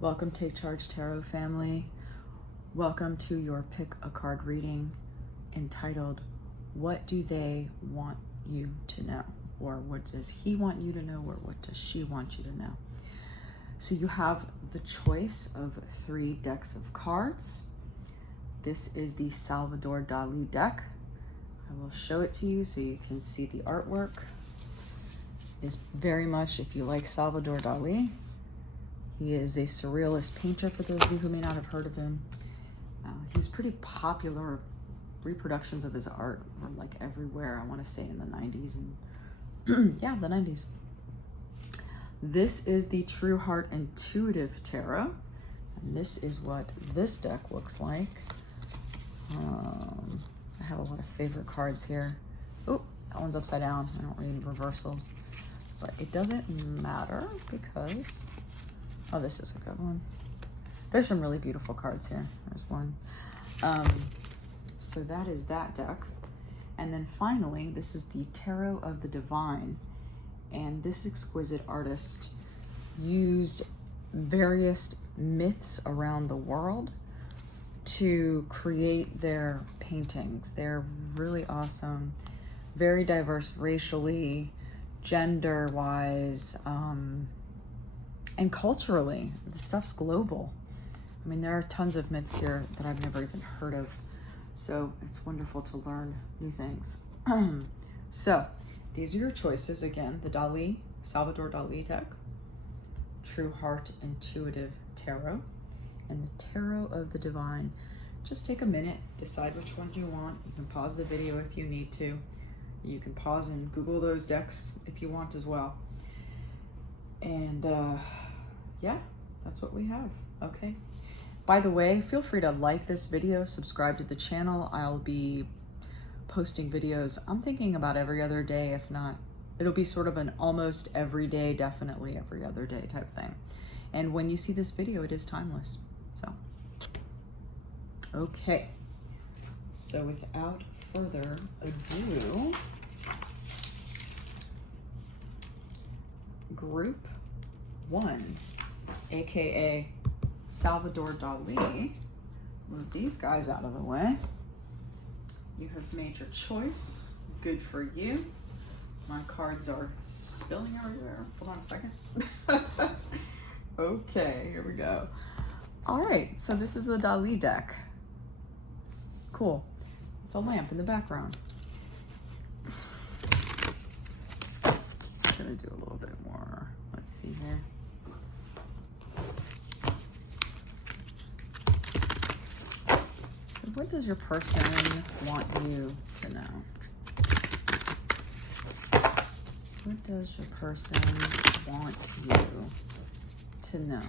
Welcome, Take Charge Tarot family. Welcome to your pick a card reading entitled, What Do They Want You to Know? Or what does he want you to know? Or what does she want you to know? So you have the choice of 3 decks of cards. This is the Salvador Dali deck. I will show it to you so you can see the artwork. It's very much, if you like Salvador Dali, he is a surrealist painter, for those of you who may not have heard of him. He was pretty popular. Reproductions of his art were like everywhere, I want to say in the 90s. And yeah, the 90s. This is the True Heart Intuitive Tarot. And this is what this deck looks like. I have a lot of favorite cards here. Oh, that one's upside down. I don't read reversals. But it doesn't matter because... oh, this is a good one. There's some really beautiful cards here. There's one. So that is that deck. And then finally, this is the Tarot of the Divine. And this exquisite artist used various myths around the world to create their paintings. They're really awesome, very diverse racially, gender-wise, and culturally. The stuff's global. I mean, there are tons of myths here that I've never even heard of. So it's wonderful to learn new things. So these are your choices. Again, the Dali, Salvador Dali deck, True Heart Intuitive Tarot, and the Tarot of the Divine. Just take a minute, decide which one you want. You can pause the video if you need to. You can pause and Google those decks if you want as well. And yeah, that's what we have. Okay. By the way, feel free to like this video, subscribe to the channel. I'll be posting videos, I'm thinking about every other day. If not, it'll be sort of an almost every day, definitely every other day type thing. And when you see this video, it is timeless. So, okay. So without further ado, Group 1, aka Salvador Dali. Move these guys out of the way. You have made your choice. Good for you. My cards are spilling everywhere. Hold on a second. Okay, here we go. All right, so this is the Dali deck. Cool. It's a lamp in the background. I'm gonna do a little bit more. Let's see here. So what does your person want you to know? What does your person want you to know?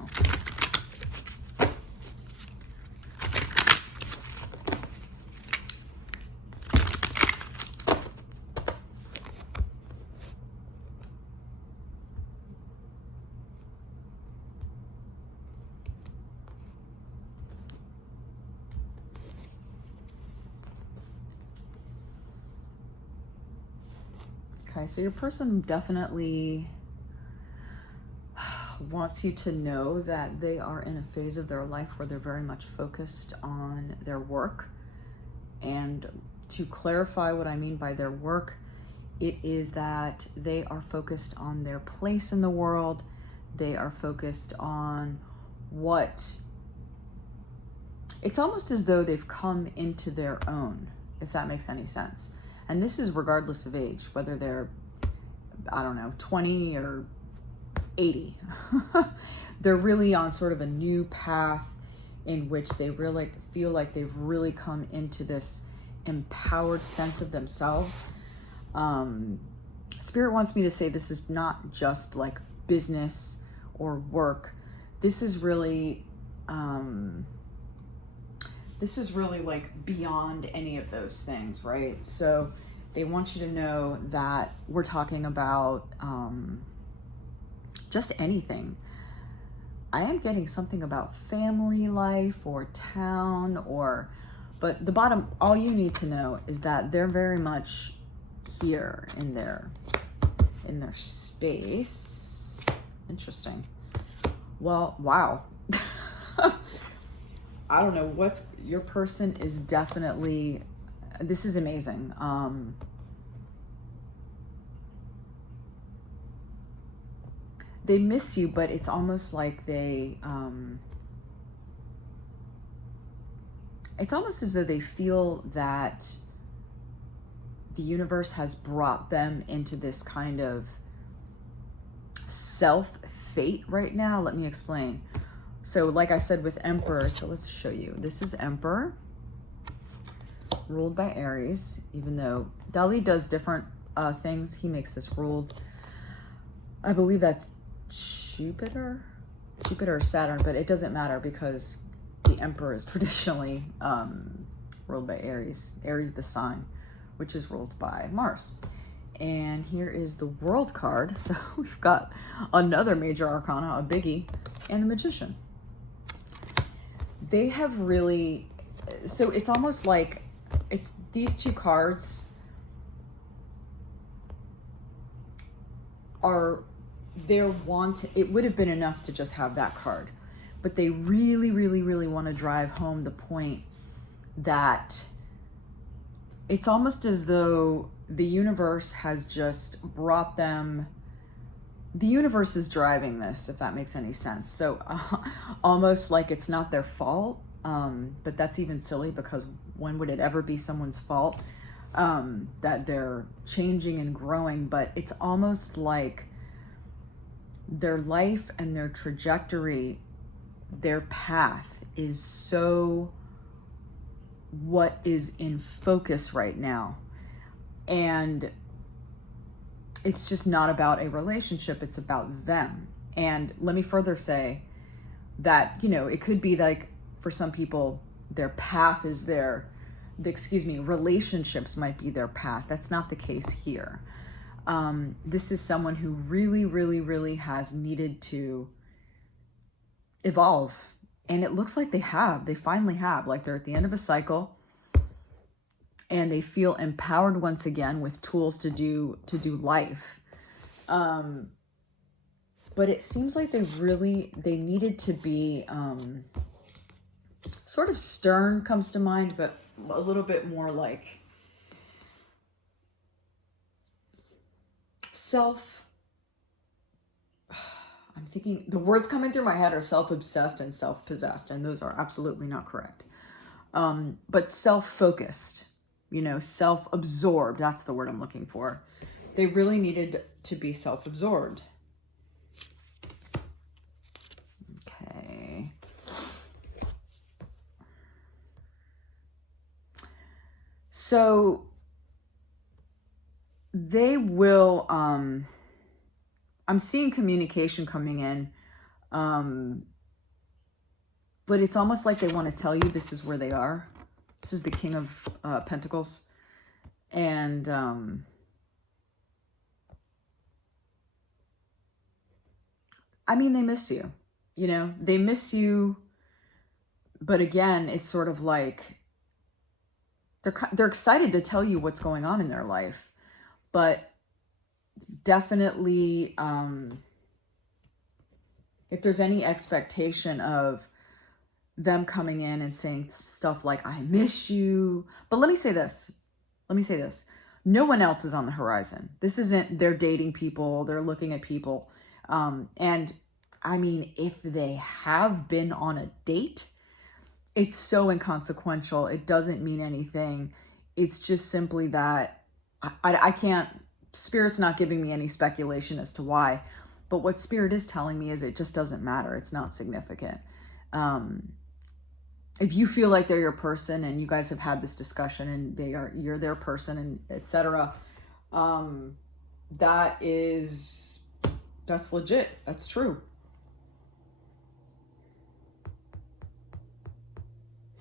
Okay, so your person definitely wants you to know that they are in a phase of their life where they're very much focused on their work. And to clarify what I mean by their work, it is that they are focused on their place in the world. They are focused on what... it's almost as though they've come into their own, if that makes any sense. And this is regardless of age, whether they're, I don't know, 20 or 80. They're really on sort of a new path in which they really feel like they've really come into this empowered sense of themselves. Spirit wants me to say this is not just like business or work. This is really like beyond any of those things, right? So they want you to know that we're talking about just anything. I am getting something about family life or town but the bottom, all you need to know is that they're very much here in their space. Interesting. Well, wow. I don't know your person is definitely, this is amazing. They miss you, but it's almost like it's almost as though they feel that the universe has brought them into this kind of self-fate right now. Let me explain. So like I said with Emperor, so let's show you. This is Emperor, ruled by Aries, even though Dali does different things. He makes this ruled, I believe that's Jupiter or Saturn, but it doesn't matter because the Emperor is traditionally ruled by Aries. Aries, the sign, which is ruled by Mars. And here is the World card. So we've got another major arcana, a biggie, and a Magician. They have really, so it's almost like it's these two cards are their want. It would have been enough to just have that card, but they really, really, really want to drive home the point that it's almost as though the universe has just brought them, the universe is driving this, if that makes any sense. So almost like it's not their fault, but that's even silly because when would it ever be someone's fault that they're changing and growing? But it's almost like their life and their trajectory, their path is so what is in focus right now. And it's just not about a relationship, it's about them. And let me further say that, you know, it could be like for some people, their path is relationships might be their path. That's not the case here. This is someone who really, really, really has needed to evolve. And it looks like they finally have, like they're at the end of a cycle and they feel empowered once again with tools to do life. But it seems like they needed to be, sort of stern comes to mind, but a little bit more like I'm thinking the words coming through my head are self-obsessed and self-possessed, and those are absolutely not correct. But self-focused, you know, self-absorbed, that's the word I'm looking for. They really needed to be self-absorbed. Okay. So they will, I'm seeing communication coming in, but it's almost like they want to tell you this is where they are. This is the King of Pentacles. And I mean, they miss you, you know, they miss you. But again, it's sort of like they're excited to tell you what's going on in their life, but definitely if there's any expectation of them coming in and saying stuff like, I miss you. But let me say this. No one else is on the horizon. This isn't, they're dating people, they're looking at people. And I mean, if they have been on a date, it's so inconsequential. It doesn't mean anything. It's just simply that I can't, Spirit's not giving me any speculation as to why, but what Spirit is telling me is it just doesn't matter. It's not significant. If you feel like they're your person and you guys have had this discussion and you're their person and etc., that's legit. That's true.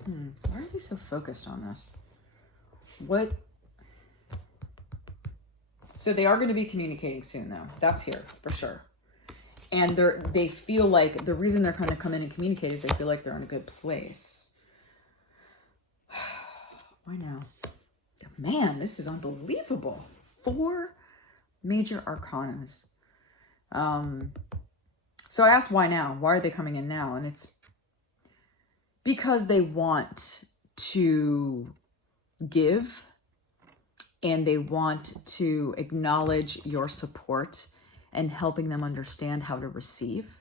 Why are they so focused on this? What? So they are going to be communicating soon, though. That's here for sure. And they feel like the reason they're kind of come in and communicate is they feel like they're in a good place. Why now? Man, this is unbelievable. 4 major arcanas. So I asked why now? Why are they coming in now? And it's because they want to give and they want to acknowledge your support and helping them understand how to receive.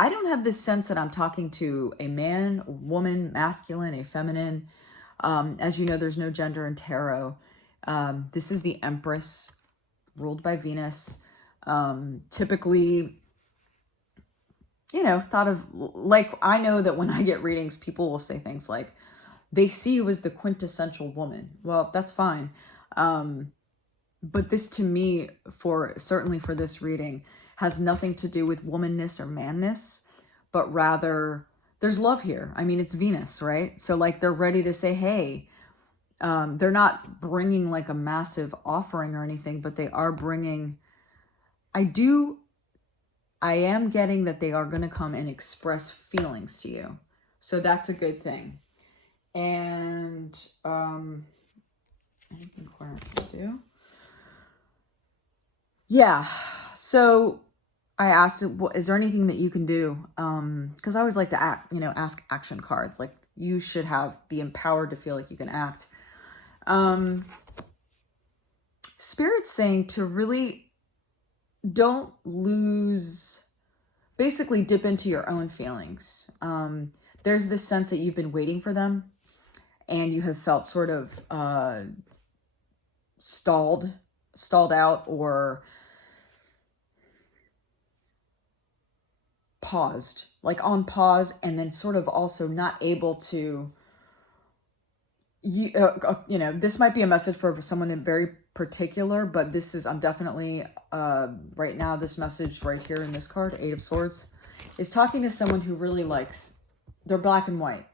I don't have this sense that I'm talking to a man, a woman, masculine, a feminine. As you know, there's no gender in tarot. This is the Empress, ruled by Venus. Typically, you know, thought of, like, I know that when I get readings, people will say things like, they see you as the quintessential woman. Well, that's fine. But this, to me, certainly for this reading, has nothing to do with womanness or manness, but rather there's love here. I mean, it's Venus, right? So like they're ready to say, hey, they're not bringing like a massive offering or anything, but they are bringing, I am getting that they are going to come and express feelings to you. So that's a good thing. And anything Quirk can do. Yeah. So I asked, is there anything that you can do? Because I always like to ask action cards. Like, you should be empowered to feel like you can act. Spirit's saying to really don't basically dip into your own feelings. There's this sense that you've been waiting for them and you have felt sort of stalled out or paused, like on pause, and then sort of also not able to, this might be a message for someone in very particular, but I'm definitely, right now, this message right here in this card, Eight of Swords, is talking to someone who really likes, they're black and white.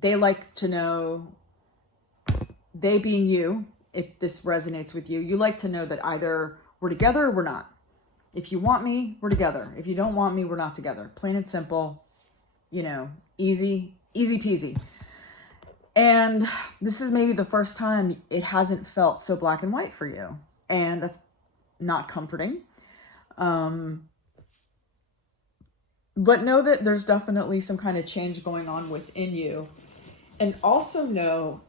They like to know, they being you, if this resonates with you, you like to know that either we're together or we're not. If you want me, we're together. If you don't want me, we're not together. Plain and simple, easy peasy. And this is maybe the first time it hasn't felt so black and white for you. And that's not comforting. But know that there's definitely some kind of change going on within you. And also know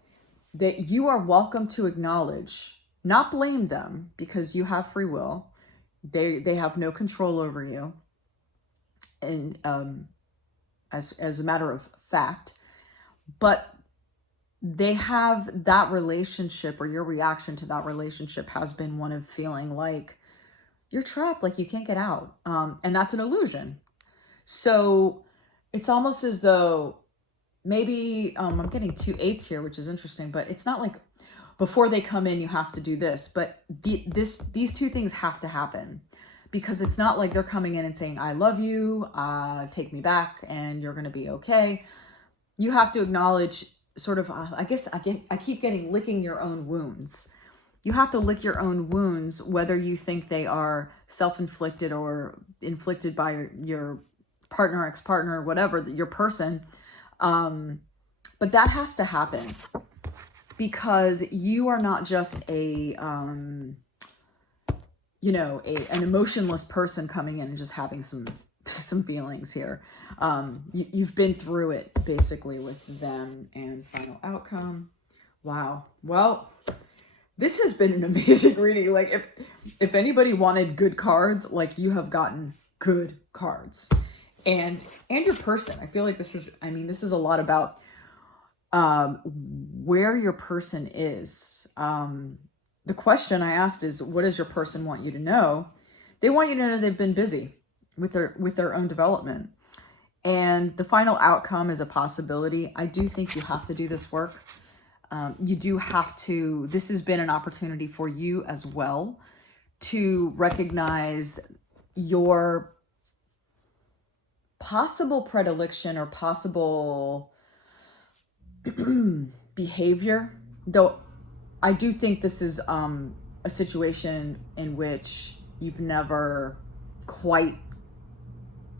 that you are welcome to acknowledge, not blame them, because you have free will. They have no control over you. And as a matter of fact, but they have that relationship, or your reaction to that relationship has been one of feeling like you're trapped, like you can't get out. And that's an illusion. So it's almost as though maybe, I'm getting 2 8s here, which is interesting, but it's not like before they come in, you have to do this, but these two things have to happen, because it's not like they're coming in and saying, I love you, take me back, and you're going to be okay. You have to acknowledge sort of, I keep getting licking your own wounds. You have to lick your own wounds, whether you think they are self-inflicted or inflicted by your partner, ex-partner, whatever, your person. But that has to happen, because you are not just an emotionless person coming in and just having some feelings here. You've been through it basically with them. And final outcome. Wow. Well, this has been an amazing reading. Like, if anybody wanted good cards, like, you have gotten good cards. And your person. I feel like this is a lot about where your person is. The question I asked is, what does your person want you to know? They want you to know they've been busy with their own development. And the final outcome is a possibility. I do think you have to do this work. You do have to, this has been an opportunity for you as well to recognize your possible predilection or possible behavior. Though I do think this is a situation in which you've never quite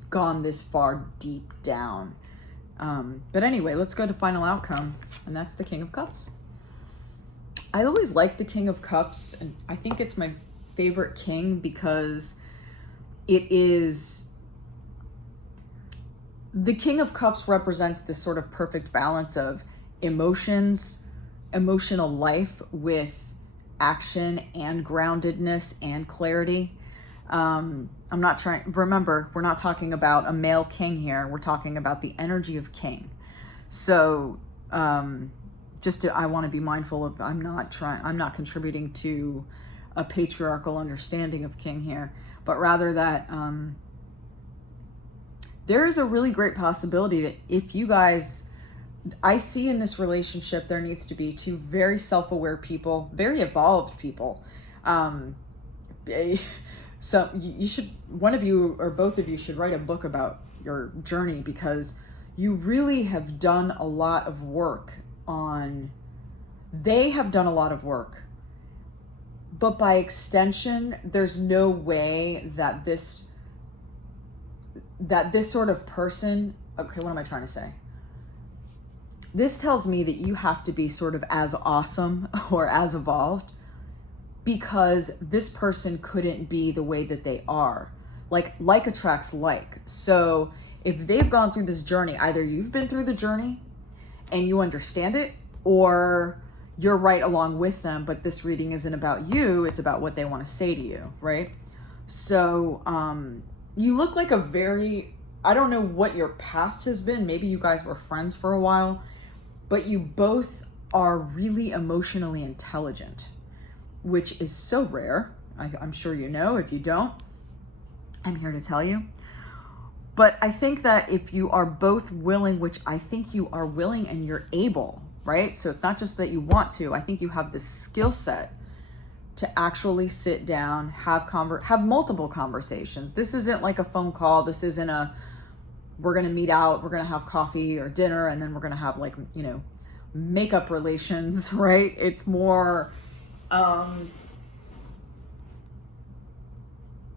gone this far deep down. But anyway, let's go to final outcome, and that's the King of Cups. I always like the King of Cups, and I think it's my favorite king because it is the King of Cups represents this sort of perfect balance of emotions, emotional life with action and groundedness and clarity. Remember, we're not talking about a male king here. We're talking about the energy of king. So, I want to be mindful of, I'm not contributing to a patriarchal understanding of king here, but rather that, there is a really great possibility that if you guys, I see in this relationship, there needs to be two very self-aware people, very evolved people. So you should, one of you or both of you should write a book about your journey, because you really have done a lot of work they have done a lot of work, but by extension, there's no way that this sort of person, okay, what am I trying to say? This tells me that you have to be sort of as awesome or as evolved, because this person couldn't be the way that they are. Like attracts like. So if they've gone through this journey, either you've been through the journey and you understand it, or you're right along with them, but this reading isn't about you, it's about what they want to say to you, right? So you look like I don't know what your past has been. Maybe you guys were friends for a while, but you both are really emotionally intelligent, which is so rare. I'm sure you know. If you don't, I'm here to tell you. But I think that if you are both willing, which I think you are willing and you're able, right? So it's not just that you want to, I think you have the skill set to actually sit down, have multiple conversations. This isn't like a phone call. This isn't we're going to meet out, we're going to have coffee or dinner, and then we're going to have makeup relations, right? It's more,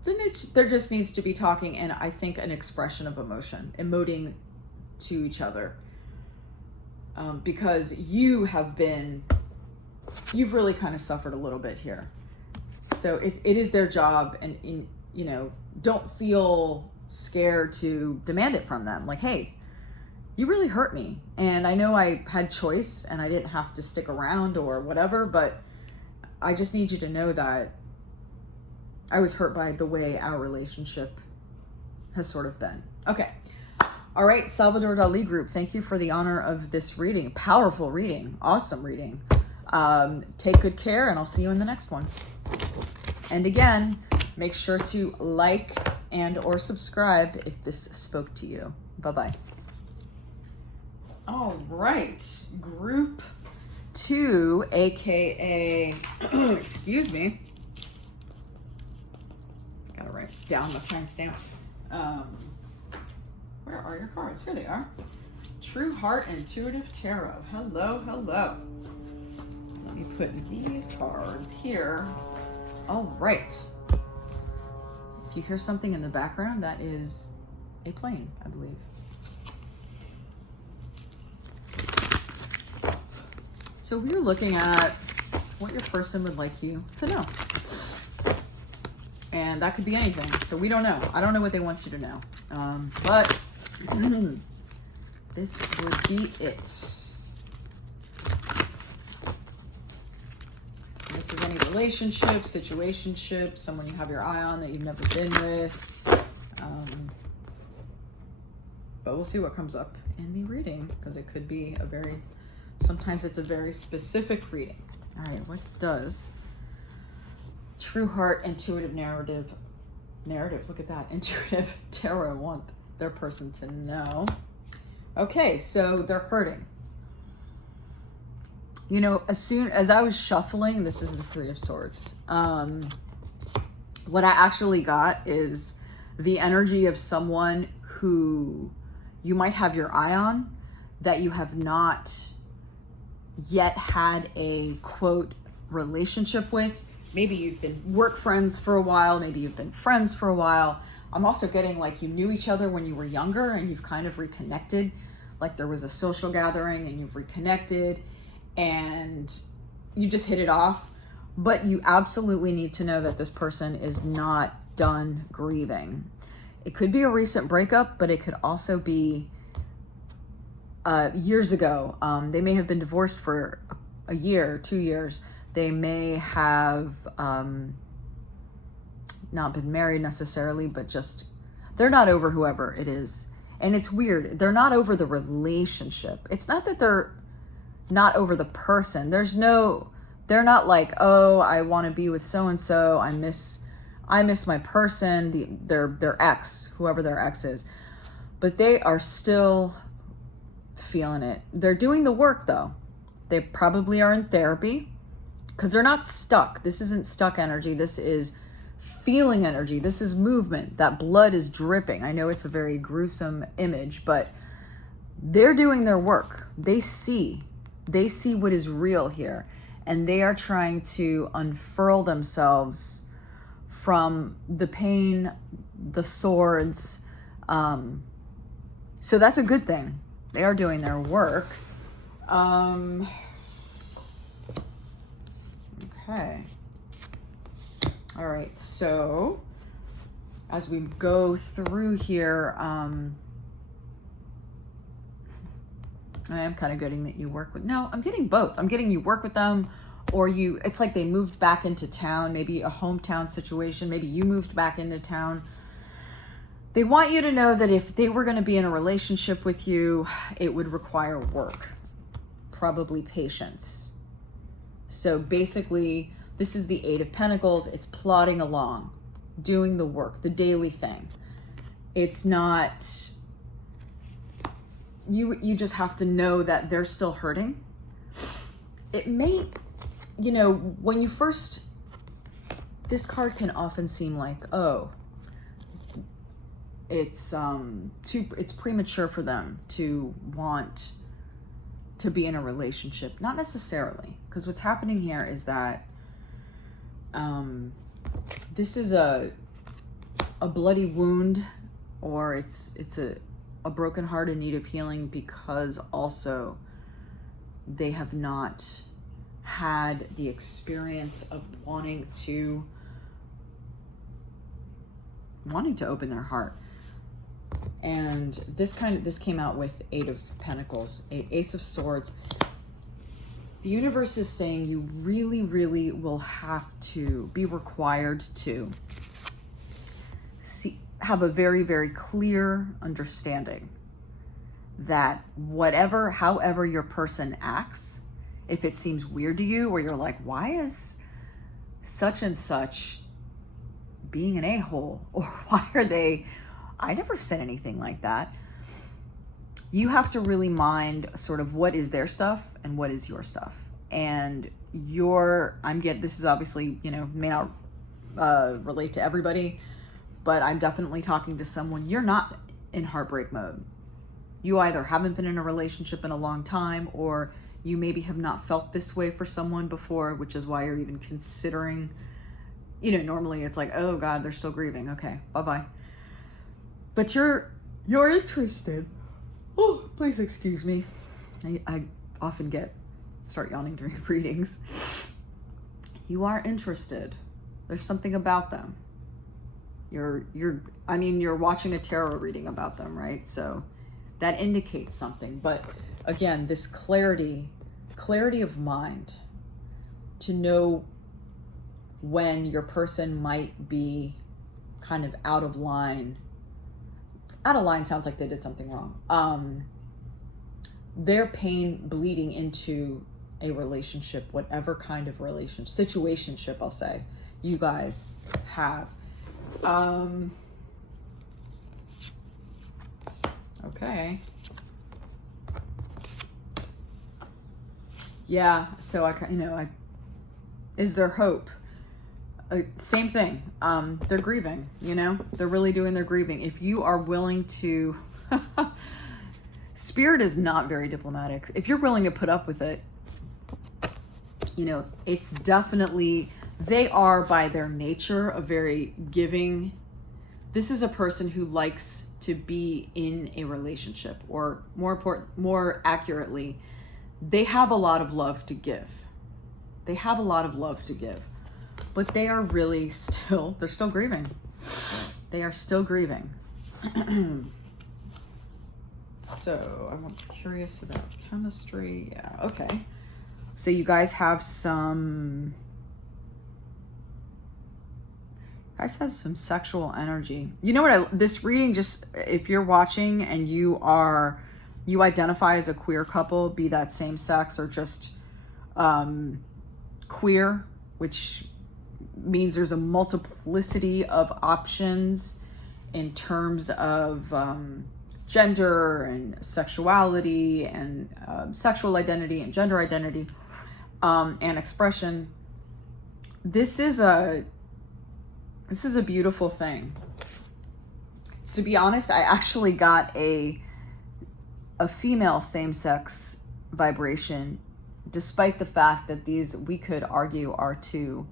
there just needs to be talking, and I think an expression of emotion, emoting to each other. Because you've really kind of suffered a little bit here. So it is their job, and don't feel scared to demand it from them. Like, hey, you really hurt me, and I know I had choice and I didn't have to stick around or whatever, but I just need you to know that I was hurt by the way our relationship has sort of been. Okay. All right, Salvador Dali group, thank you for the honor of this reading. Powerful reading, awesome reading. Take good care, and I'll see you in the next one. And again, make sure to like and or subscribe if this spoke to you. Bye-bye. All right, group 2, aka, excuse me. Gotta write down the timestamps. Where are your cards? Here they are. True Heart Intuitive Tarot. Hello, hello. Let me put these cards here. All right. If you hear something in the background, that is a plane, I believe. So we're looking at what your person would like you to know. And that could be anything. So we don't know. I don't know what they want you to know. But this would be it. This is any relationship, situationship, someone you have your eye on that you've never been with. But we'll see what comes up in the reading, because it could be sometimes it's a very specific reading. All right, what does True Heart Intuitive Narrative, look at that, Intuitive Tarot want their person to know? Okay, so they're hurting. As soon as I was shuffling, this is the Three of Swords. What I actually got is the energy of someone who you might have your eye on, that you have not yet had a, quote, relationship with. Maybe you've been work friends for a while. Maybe you've been friends for a while. I'm also getting like you knew each other when you were younger and you've kind of reconnected. Like there was a social gathering and you've reconnected and you just hit it off. But you absolutely need to know that this person is not done grieving. It could be a recent breakup, but it could also be years ago. They may have been divorced for a year, 2 years. They may have not been married necessarily, but just, they're not over whoever it is. And it's weird. They're not over the relationship. It's not that they're not over the person. They're not like, oh, I want to be with so-and-so. I miss my person, their ex, whoever their ex is. But they are still feeling it. They're doing the work though. They probably are in therapy because they're not stuck. This isn't stuck energy. This is feeling energy. This is movement. That blood is dripping. I know it's a very gruesome image, but they're doing their work. They see what is real here, and they are trying to unfurl themselves from the pain, the swords. So that's a good thing. They are doing their work. Okay. All right. So as we go through here, I am kind of getting that you work with, no, I'm getting both. I'm getting you work with them, or it's like they moved back into town, maybe a hometown situation. Maybe you moved back into town. They want you to know that if they were going to be in a relationship with you, it would require work, probably patience. So basically, this is the Eight of Pentacles. It's plodding along, doing the work, the daily thing. It's not, you just have to know that they're still hurting. It may, when you first, this card can often seem like, oh, it's premature for them to want to be in a relationship. Not necessarily, because what's happening here is that this is a bloody wound, or it's a broken heart in need of healing, because also they have not had the experience of wanting to open their heart. And this came out with Eight of Pentacles, Ace of Swords. The universe is saying you really, really will have to be required to have a very, very clear understanding that however your person acts, if it seems weird to you, or you're like, why is such and such being an a-hole? Or why are they, I never said anything like that. You have to really mind sort of what is their stuff and what is your stuff. And this is obviously, may not relate to everybody, but I'm definitely talking to someone. You're not in heartbreak mode. You either haven't been in a relationship in a long time, or you maybe have not felt this way for someone before, which is why you're even considering, normally it's like, oh God, they're still grieving. Okay, bye-bye. But you're interested. Oh, please excuse me. I often start yawning during readings. You are interested. There's something about them. You're watching a tarot reading about them, right? So that indicates something. But again, this clarity of mind to know when your person might be kind of out of line. Out of line sounds like they did something wrong. Their pain bleeding into a relationship, whatever kind of situationship, I'll say, you guys have. Okay. Yeah, so is there hope? Same thing. They're grieving, they're really doing their grieving. If you are willing to, Spirit is not very diplomatic. If you're willing to put up with it, it's definitely, they are by their nature a very giving. This is a person who likes to be in a relationship, or more accurately, they have a lot of love to give. They have a lot of love to give, but they are really they're still grieving. They are still grieving. So I'm curious about chemistry. Yeah, okay. So you guys have some sexual energy. You know what, this reading, just if you're watching and you identify as a queer couple, be that same sex or just queer, which means there's a multiplicity of options in terms of gender and sexuality and sexual identity and gender identity and expression. This is a beautiful thing. So to be honest, I actually got a female same-sex vibration, despite the fact that these, we could argue, are two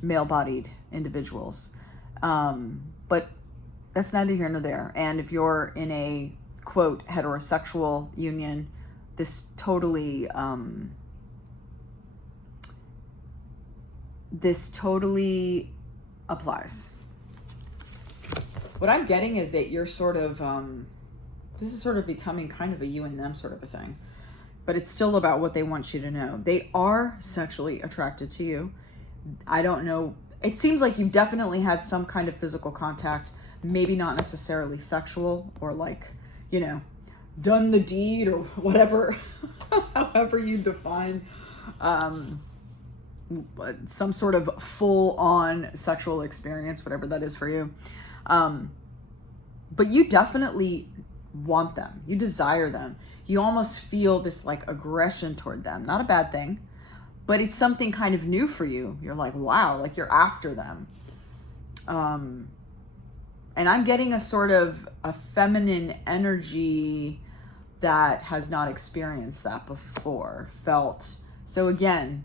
male-bodied individuals. But that's neither here nor there. And if you're in a, quote, heterosexual union, this totally applies. What I'm getting is that you're sort of, this is sort of becoming kind of a you and them sort of a thing. But it's still about what they want you to know. They are sexually attracted to you. I don't know. It seems like you've definitely had some kind of physical contact, maybe not necessarily sexual or like, you know, done the deed or whatever, however you define some sort of full-on sexual experience, whatever that is for you. But you definitely want them. You desire them. You almost feel this like aggression toward them. Not a bad thing, but it's something kind of new for you. You're like, wow, like you're after them. And I'm getting a sort of a feminine energy that has not experienced that before, felt. So again,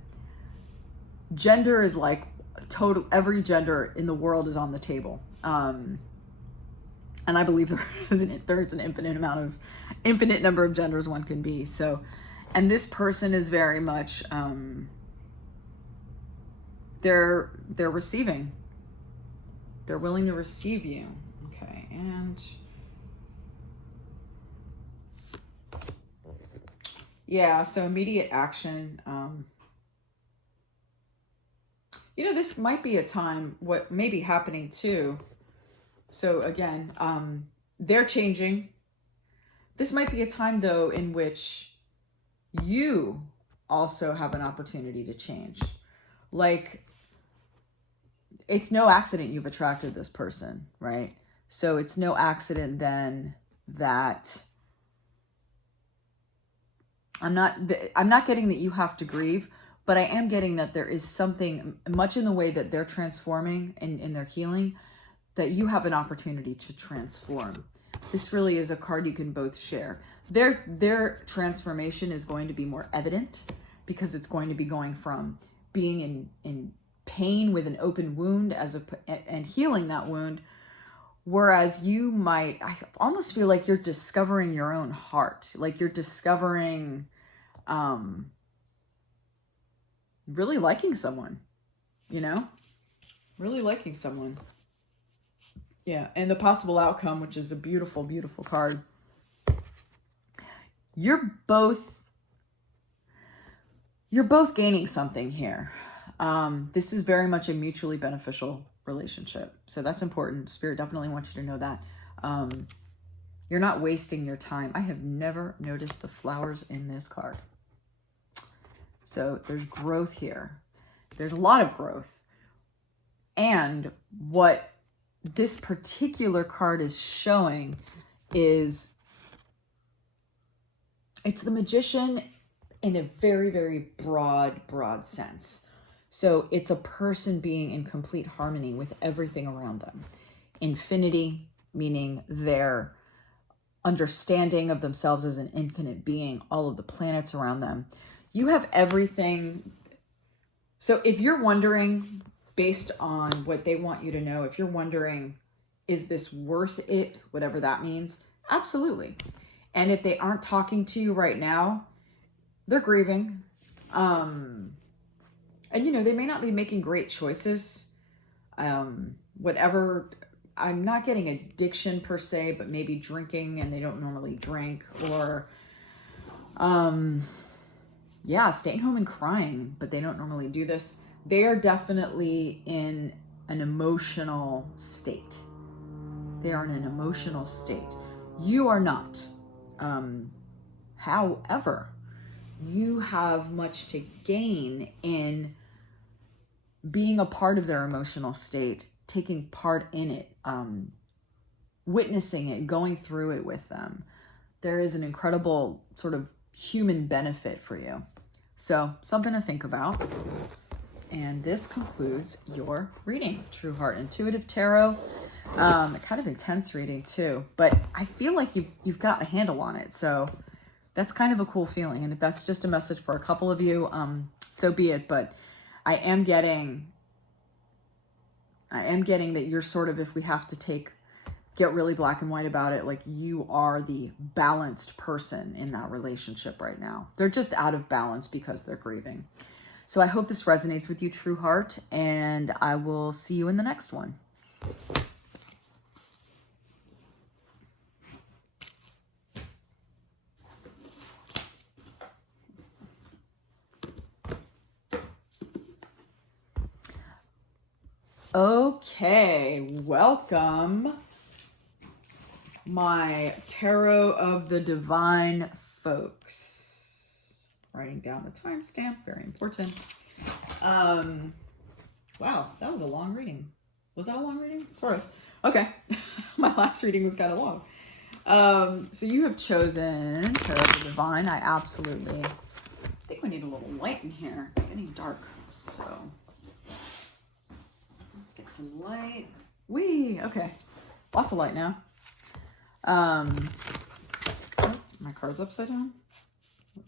gender is like total, every gender in the world is on the table. And I believe there's an infinite number of genders one can be. So, and this person is very much, they're receiving. They're willing to receive you. Okay, and yeah, so immediate action. You know, this might be a time, what may be happening too. So again, they're changing. This might be a time though in which you also have an opportunity to change. Like, it's no accident you've attracted this person, right? So it's no accident then that I'm not getting that you have to grieve, but I am getting that there is something much in the way that they're transforming and in their healing that you have an opportunity to transform. This really is a card you can both share. Their transformation is going to be more evident because it's going to be going from being in pain with an open wound and healing that wound. Whereas you might, I almost feel like you're discovering your own heart. Like you're discovering really liking someone, you know? Really liking someone. Yeah, and the possible outcome, which is a beautiful, beautiful card. You're both gaining something here. This is very much a mutually beneficial relationship. So that's important. Spirit definitely wants you to know that. You're not wasting your time. I have never noticed the flowers in this card. So there's growth here. There's a lot of growth. And what this particular card is showing is it's the Magician in a very, very broad sense. So it's a person being in complete harmony with everything around them. Infinity, meaning their understanding of themselves as an infinite being, all of the planets around them. You have everything. So if you're wondering, based on what they want you to know, if you're wondering, is this worth it? Whatever that means. Absolutely. And if they aren't talking to you right now, they're grieving. And you know, they may not be making great choices. Whatever I'm not getting addiction per se, but maybe drinking and they don't normally drink, or yeah, staying home and crying, but they don't normally do this. They are definitely in an emotional state. They are in an emotional state. You are not. However, you have much to gain in being a part of their emotional state, taking part in it, witnessing it, going through it with them. There is an incredible sort of human benefit for you. So something to think about. And this concludes your reading, True Heart Intuitive Tarot. Kind of intense reading too, but I feel like you've got a handle on it. So that's kind of a cool feeling. And if that's just a message for a couple of you, so be it. But I am getting that you're sort of, if we have to get really black and white about it, like you are the balanced person in that relationship right now. They're just out of balance because they're grieving. So I hope this resonates with you, True Heart, and I will see you in the next one. Okay, welcome, my Tarot of the Divine folks. Writing down the timestamp, very important. Wow, that was a long reading. Was that a long reading? Sort of. Okay, my last reading was kind of long. So you have chosen Tarot of the Divine. I think we need a little light in here. It's getting dark, so... Get some light. Okay. Lots of light now. Oh, my card's upside down.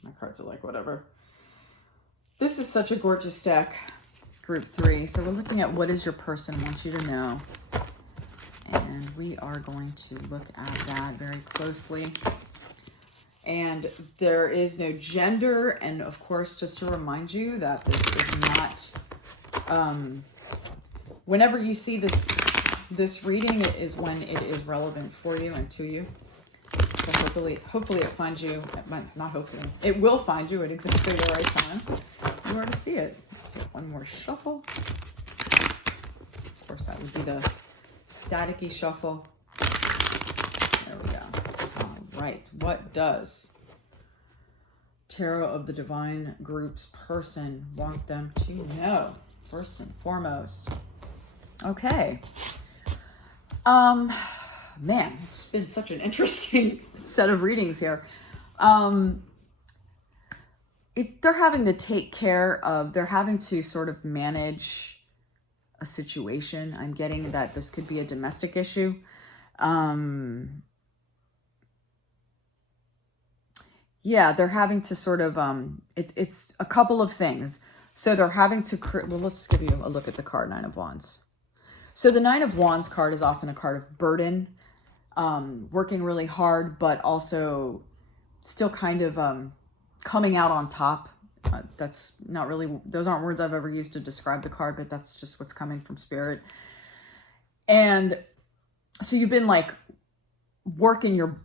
My cards are like, whatever. This is such a gorgeous deck. Group 3. So we're looking at what does your person want you to know. And we are going to look at that very closely. And there is no gender. And of course, just to remind you that this is not... whenever you see this reading, it is when it is relevant for you and to you. So hopefully it finds you, not hopefully, it will find you at exactly the right time in order to see it. Get one more shuffle. Of course, that would be the staticky shuffle. There we go. All right. What does Tarot of the Divine group's person want them to know, first and foremost? Okay. Man, it's been such an interesting set of readings here. They're having to take care of, they're having to sort of manage a situation. I'm getting that this could be a domestic issue. Yeah, they're having to sort of, it's a couple of things. So they're having to, well, let's give you a look at the card, Nine of Wands. So the Nine of Wands card is often a card of burden, working really hard, but also still kind of coming out on top. That's not really, those aren't words I've ever used to describe the card, but that's just what's coming from Spirit. And so you've been like working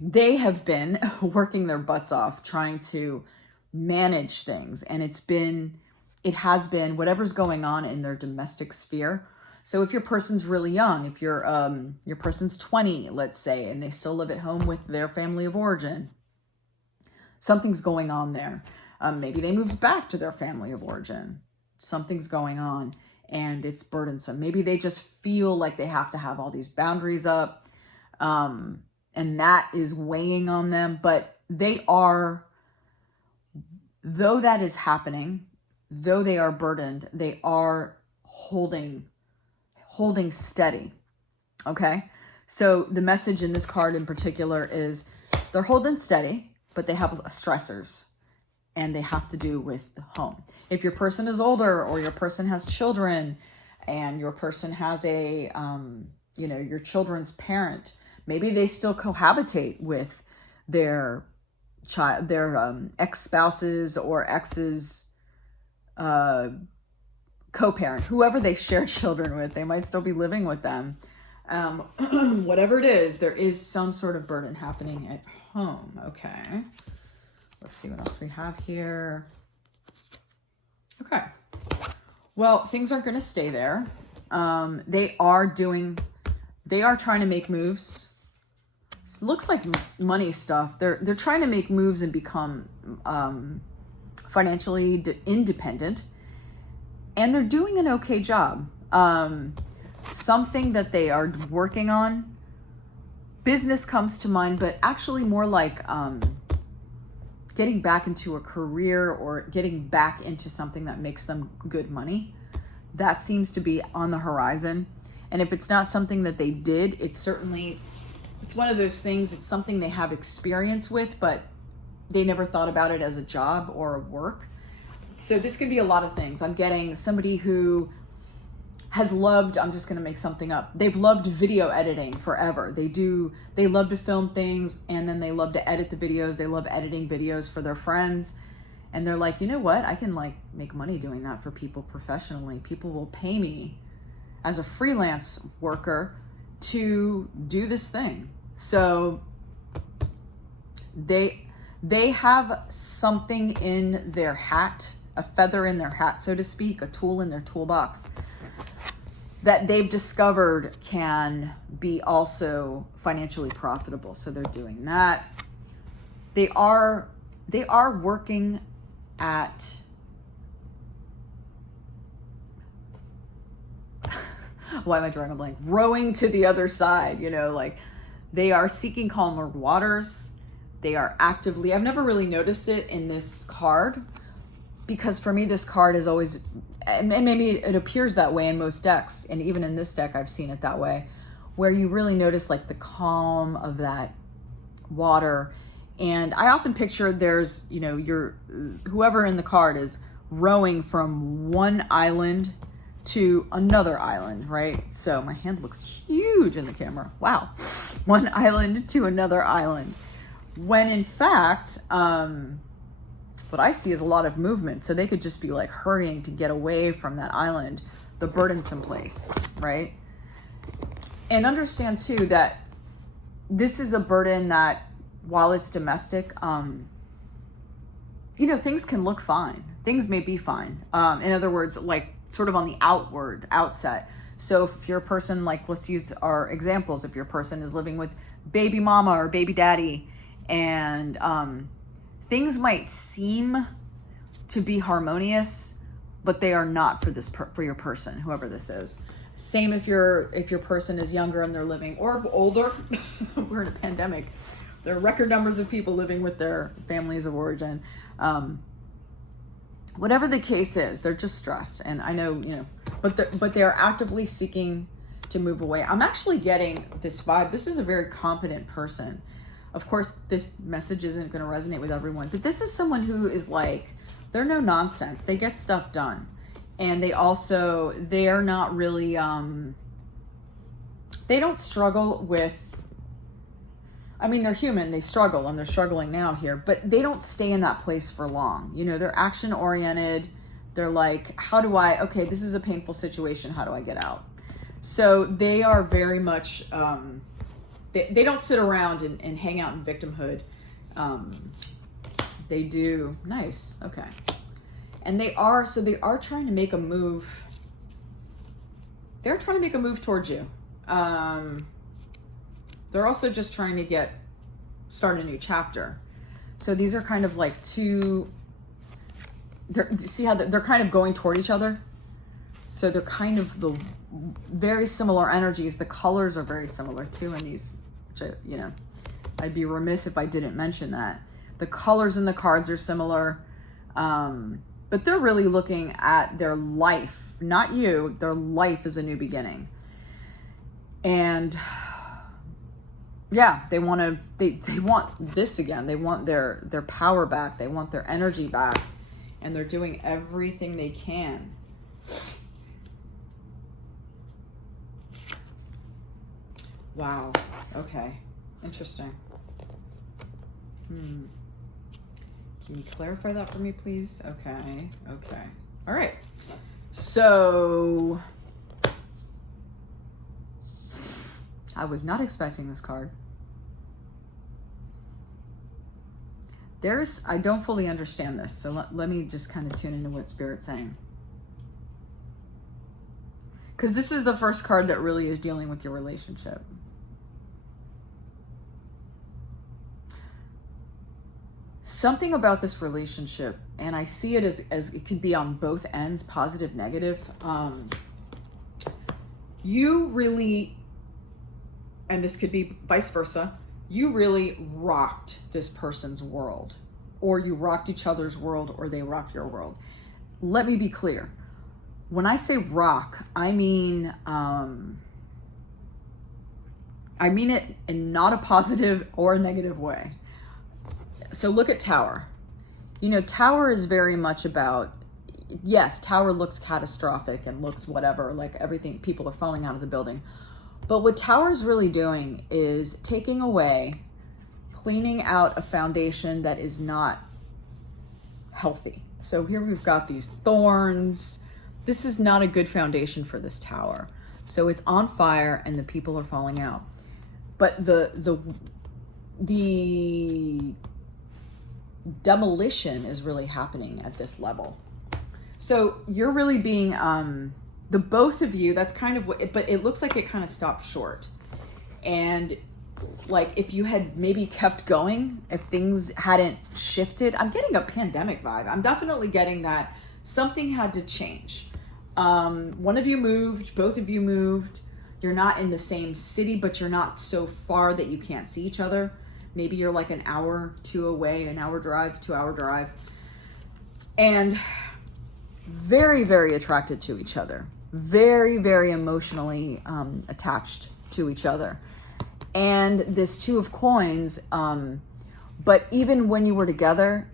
they have been working their butts off trying to manage things. And it has been whatever's going on in their domestic sphere. So if your person's really young, if your person's 20, let's say, and they still live at home with their family of origin, something's going on there. Maybe they moved back to their family of origin. Something's going on and it's burdensome. Maybe they just feel like they have to have all these boundaries up, and that is weighing on them. But they are, though that is happening, though they are burdened, they are holding steady. Okay? So the message in this card in particular is they're holding steady, but they have stressors and they have to do with the home. If your person is older or your person has children and your person has a, your children's parent, maybe they still cohabitate with their child, their ex-spouses or exes, co-parent, whoever they share children with. They might still be living with them. Whatever it is, there is some sort of burden happening at home. Okay. Let's see what else we have here. Okay. Well, things aren't going to stay there. They are trying to make moves. It looks like money stuff. They're trying to make moves and become financially independent. And they're doing an okay job. Something that they are working on. Business comes to mind, but actually more like getting back into a career or getting back into something that makes them good money. That seems to be on the horizon. And if it's not something that they did, it's one of those things, it's something they have experience with, but they never thought about it as a job or a work. So this can be a lot of things. I'm getting somebody who has loved, I'm just going to make something up. They've loved video editing forever. They love to film things, and then they love to edit the videos. They love editing videos for their friends. And they're like, you know what? I can like make money doing that for people professionally. People will pay me as a freelance worker to do this thing. So they have something in their hat, a feather in their hat, so to speak, a tool in their toolbox that they've discovered can be also financially profitable. So they're doing that. They are working at why am I drawing a blank? Rowing to the other side, like they are seeking calmer waters. They are actively, I've never really noticed it in this card, because for me, this card is always, and maybe it appears that way in most decks, and even in this deck, I've seen it that way, where you really notice like the calm of that water. And I often picture there's, whoever in the card is rowing from one island to another island, right? So my hand looks huge in the camera. Wow. One island to another island. When in fact, what I see is a lot of movement. So they could just be like hurrying to get away from that island, the burdensome place, right? And understand too that this is a burden that, while it's domestic, things can look fine. Things may be fine. In other words, like sort of on the outset. So if you're a person, like let's use our examples, if your person is living with baby mama or baby daddy, and things might seem to be harmonious, but they are not for your person, whoever this is. Same if your person is younger and they're living, or older. We're in a pandemic. There are record numbers of people living with their families of origin. Whatever the case is, they're just stressed. And I know, but they are actively seeking to move away. I'm actually getting this vibe. This is a very competent person. Of course, this message isn't going to resonate with everyone, but this is someone who is like, they're no nonsense. They get stuff done. And they are not really, they don't struggle with, they're human, they struggle, and they're struggling now here, but they don't stay in that place for long. They're action oriented. They're like, okay, this is a painful situation. How do I get out? So they are very much, they don't sit around and hang out in victimhood. They do. Nice. Okay. And they are trying to make a move. They're trying to make a move towards you. They're also just trying to start a new chapter. So these are kind of like see how they're kind of going toward each other. So they're kind of the very similar energies. The colors are very similar too in these, which I'd be remiss if I didn't mention that. The colors in the cards are similar. But they're really looking at their life, not you. Their life is a new beginning. And yeah, they want this again. They want their power back. They want their energy back. And they're doing everything they can. Wow. Okay. Interesting. Can you clarify that for me, please? Okay. All right. So I was not expecting this card. I don't fully understand this, so let me just kind of tune into what Spirit's saying. Because this is the first card that really is dealing with your relationship. Something about this relationship, and I see it as it could be on both ends, positive, negative. You really, and this could be vice versa, you really rocked this person's world, or you rocked each other's world, or they rocked your world. Let me be clear. When I say rock, I mean it in not a positive or a negative way. So look at Tower. You know, Tower is very much about, yes, Tower looks catastrophic and looks whatever, like everything, people are falling out of the building. But what Tower's really doing is taking away, cleaning out a foundation that is not healthy. So here we've got these thorns. This is not a good foundation for this tower. So it's on fire and the people are falling out. But the demolition is really happening at this level. So you're really being, the both of you, that's kind of what, but it looks like it kind of stopped short. And like if you had maybe kept going, if things hadn't shifted, I'm getting a pandemic vibe. I'm definitely getting that something had to change. One of you moved, both of you moved. You're not in the same city, but you're not so far that you can't see each other. Maybe you're like an hour, 2 away, an hour drive, 2 hour drive. And very, very attracted to each other. Very, very emotionally attached to each other. And this 2 of coins, but even when you were together,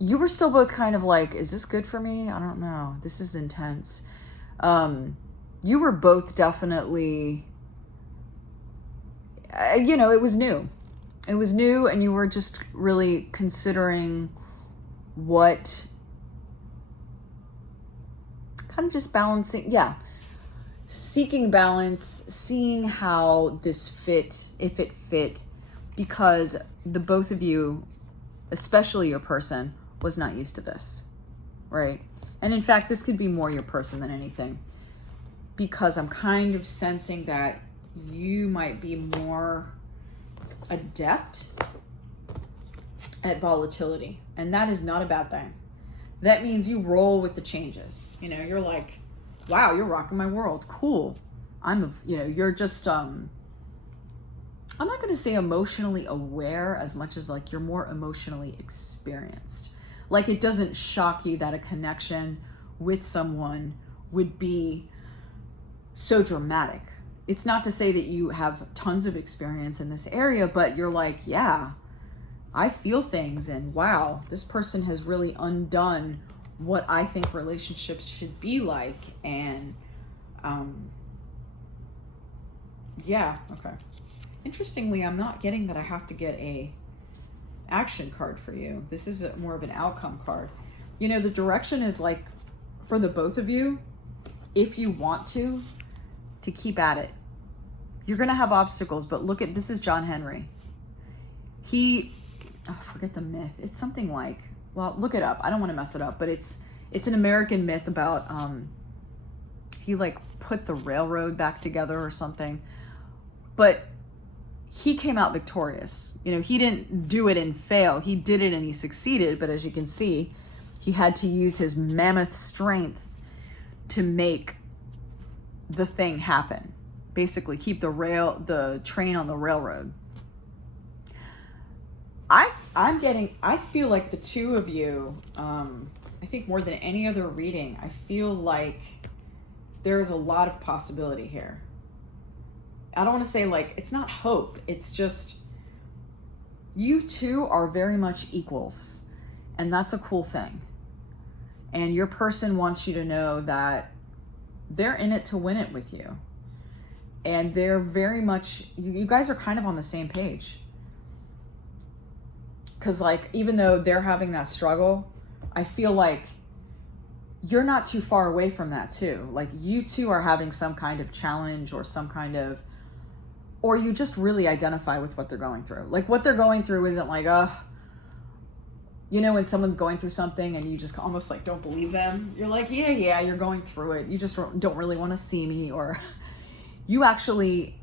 you were still both kind of like, is this good for me? I don't know. This is intense. You were both definitely, you know, it was new. It was new, and you were just really considering what, kind of just balancing, yeah. Seeking balance, seeing how this fit, if it fit, because the both of you, especially your person, was not used to this, right? And in fact, this could be more your person than anything, because I'm kind of sensing that you might be more adept at volatility, and that is not a bad thing. That means you roll with the changes. You know, you're like, wow, you're rocking my world. Cool. You're just, I'm not going to say emotionally aware as much as like you're more emotionally experienced. Like it doesn't shock you that a connection with someone would be so dramatic. It's not to say that you have tons of experience in this area, but you're like, yeah, I feel things, and wow, this person has really undone what I think relationships should be like. And yeah, okay. Interestingly, I'm not getting that I have to get a action card for you. This is more of an outcome card. You know, the direction is like for the both of you, if you want to keep at it. You're going to have obstacles, but look at, this is John Henry. Forget the myth. It's something like, well, look it up. I don't want to mess it up, but it's an American myth about, he like put the railroad back together or something, but he came out victorious. You know, he didn't do it and fail. He did it and he succeeded. But as you can see, he had to use his mammoth strength to make the thing happen. Basically keep the train on the railroad. I feel like the 2 of you, I think more than any other reading, I feel like there is a lot of possibility here. I don't want to say like, it's not hope. It's just, you 2 are very much equals, and that's a cool thing. And your person wants you to know that they're in it to win it with you. And they're very much, you guys are kind of on the same page. Because like, even though they're having that struggle, I feel like you're not too far away from that too. Like you too are having some kind of challenge or some kind of, or you just really identify with what they're going through. Like what they're going through isn't like, you know, when someone's going through something and you just almost like don't believe them. You're like, yeah, you're going through it. You just don't really want to see me. Or you actually,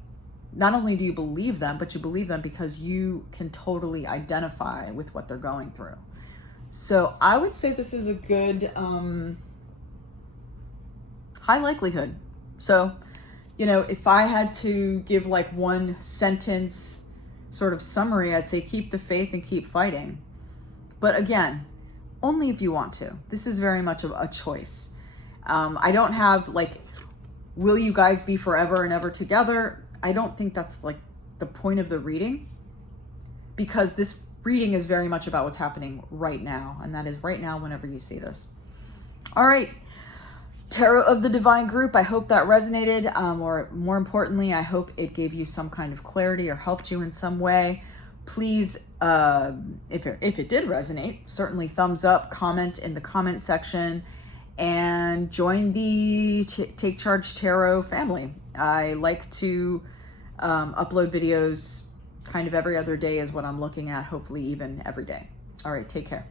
not only do you believe them, but you believe them because you can totally identify with what they're going through. So I would say this is a good, high likelihood. So, you know, if I had to give like one sentence sort of summary, I'd say keep the faith and keep fighting. But again, only if you want to. This is very much a choice. I don't have like, will you guys be forever and ever together? I don't think that's like the point of the reading, because this reading is very much about what's happening right now. And that is right now whenever you see this. All right. Tarot of the Divine group, I hope that resonated, or more importantly, I hope it gave you some kind of clarity or helped you in some way. Please, if it did resonate, certainly thumbs up, comment in the comment section, and join the Take Charge Tarot family. I like to upload videos kind of every other day is what I'm looking at, hopefully even every day. All right, take care.